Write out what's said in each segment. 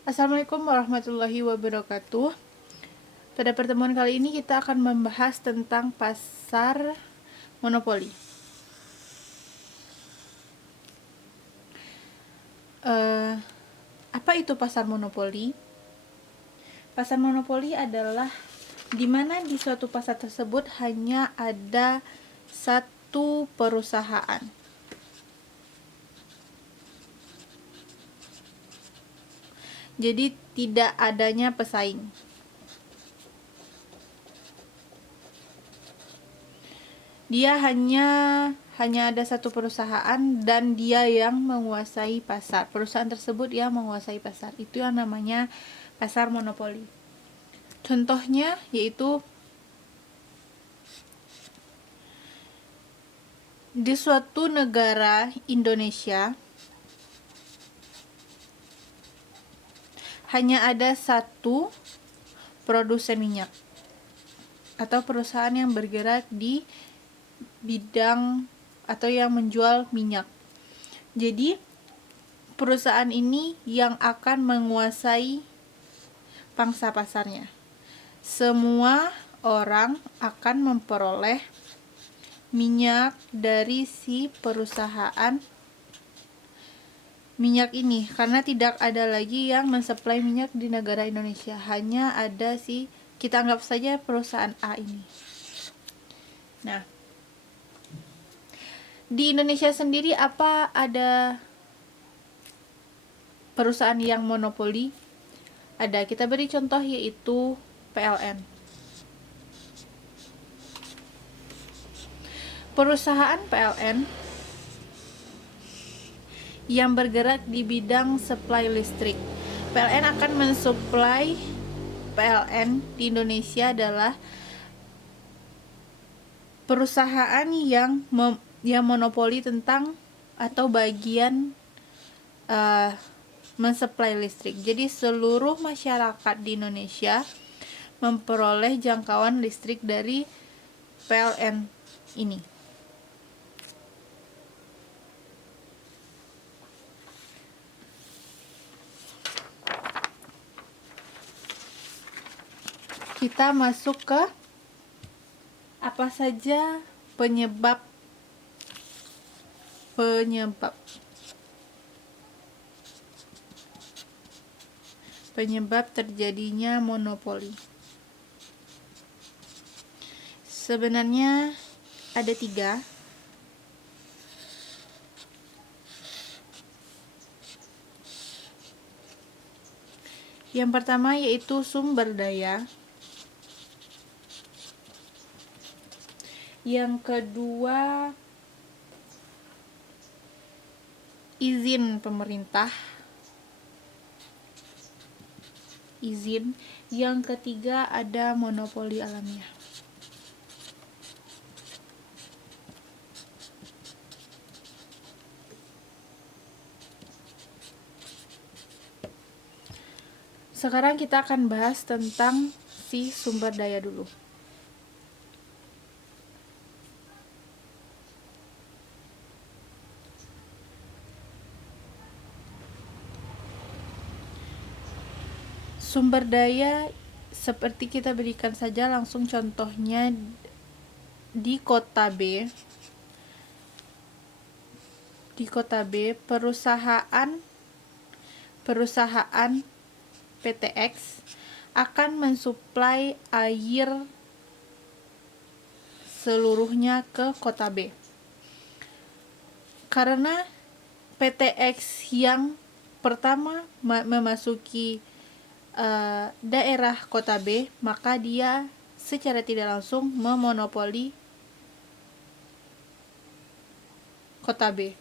Assalamualaikum warahmatullahi wabarakatuh. Pada pertemuan kali ini kita akan membahas tentang pasar monopoli. Apa itu pasar monopoli? Pasar monopoli adalah di mana di suatu pasar tersebut hanya ada satu perusahaan. Jadi tidak adanya pesaing. Dia hanya ada satu perusahaan dan dia yang menguasai pasar. Perusahaan tersebut yang menguasai pasar. Itu yang namanya pasar monopoli. Contohnya yaitu di suatu negara Indonesia hanya ada satu produsen minyak atau perusahaan yang bergerak di bidang atau yang menjual minyak. Jadi perusahaan ini yang akan menguasai pangsa pasarnya. Semua orang akan memperoleh minyak dari si perusahaan minyak ini, karena tidak ada lagi yang mensuplai minyak di negara Indonesia. Hanya ada kita anggap saja perusahaan A ini. Nah, di Indonesia sendiri apa ada perusahaan yang monopoli? Ada, kita beri contoh yaitu PLN. Perusahaan PLN yang bergerak di bidang supply listrik. PLN akan mensuplai PLN di Indonesia adalah perusahaan yang monopoli tentang atau bagian mensuplai listrik. Jadi seluruh masyarakat di Indonesia memperoleh jangkauan listrik dari PLN ini. Kita masuk ke apa saja penyebab terjadinya monopoli. Sebenarnya ada 3. Yang pertama yaitu sumber daya. Yang kedua, izin pemerintah. Yang ketiga ada monopoli alamiah. Sekarang kita akan bahas tentang si sumber daya dulu. Sumber daya seperti kita berikan saja langsung contohnya di kota B. Di kota B, perusahaan PTX akan mensuplai air seluruhnya ke kota B. Karena PTX yang pertama memasuki daerah kota B, maka dia secara tidak langsung memonopoli kota B.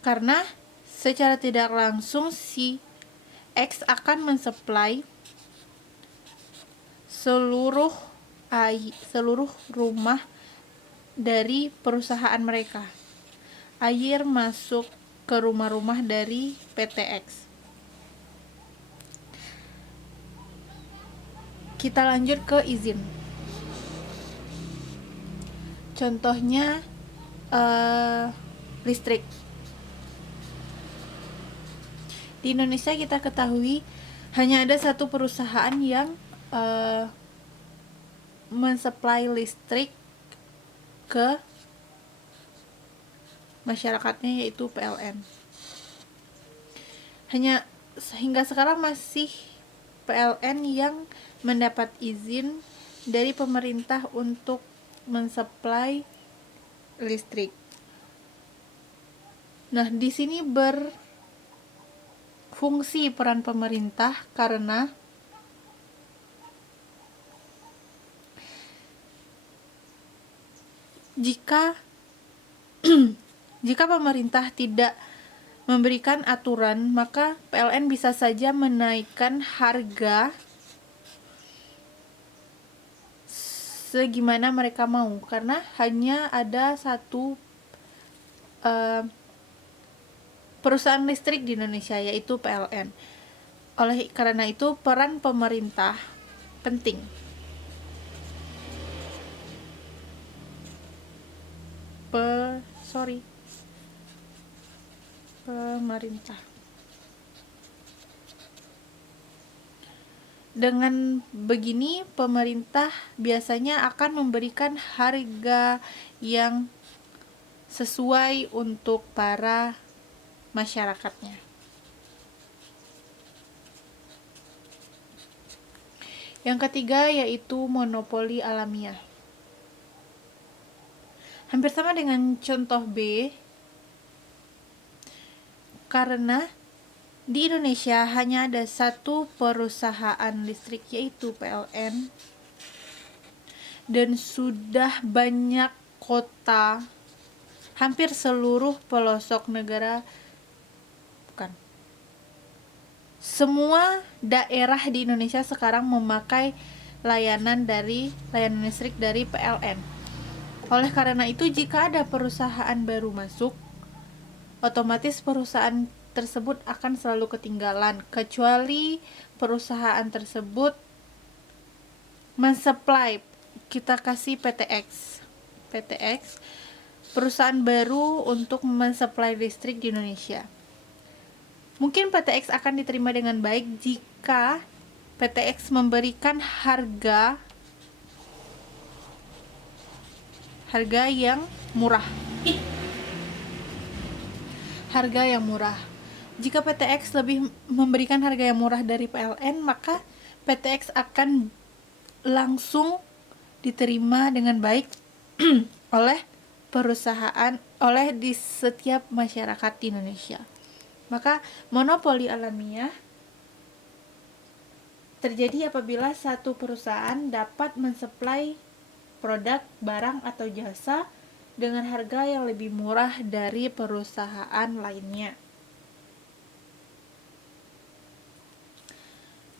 Karena secara tidak langsung si X akan mensuplai seluruh rumah dari perusahaan mereka. Air masuk ke rumah-rumah dari PTX. Kita lanjut ke izin. Contohnya listrik. Di Indonesia kita ketahui hanya ada satu perusahaan yang mensuplai listrik ke masyarakatnya, yaitu PLN. Hanya hingga sekarang masih PLN yang mendapat izin dari pemerintah untuk mensuplai listrik. Nah, di sini berfungsi peran pemerintah karena jika jika pemerintah tidak memberikan aturan, maka PLN bisa saja menaikkan harga segimana mereka mau, karena hanya ada satu perusahaan listrik di Indonesia, yaitu PLN. Oleh karena itu, peran pemerintah penting. Pemerintah. Dengan begini, pemerintah biasanya akan memberikan harga yang sesuai untuk para masyarakatnya. Yang ketiga yaitu monopoli alamiah. Hampir sama dengan contoh B, karena di Indonesia hanya ada satu perusahaan listrik, yaitu PLN, dan sudah banyak kota, hampir seluruh pelosok negara, semua daerah di Indonesia sekarang memakai layanan listrik dari PLN. Oleh karena itu, jika ada perusahaan baru masuk, otomatis perusahaan tersebut akan selalu ketinggalan, kecuali perusahaan tersebut mensuplai. Kita kasih PTX, perusahaan baru untuk mensuplai listrik di Indonesia. Mungkin PTX akan diterima dengan baik jika PTX memberikan harga yang murah. Jika PTX lebih memberikan harga yang murah dari PLN, maka PTX akan langsung diterima dengan baik oleh di setiap masyarakat di Indonesia. Maka monopoli alamiah terjadi apabila satu perusahaan dapat mensuplai produk, barang, atau jasa dengan harga yang lebih murah dari perusahaan lainnya.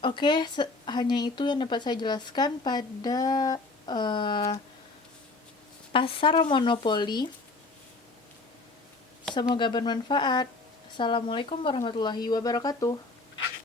Oke, hanya itu yang dapat saya jelaskan pada pasar monopoli. Semoga bermanfaat. Assalamualaikum warahmatullahi wabarakatuh.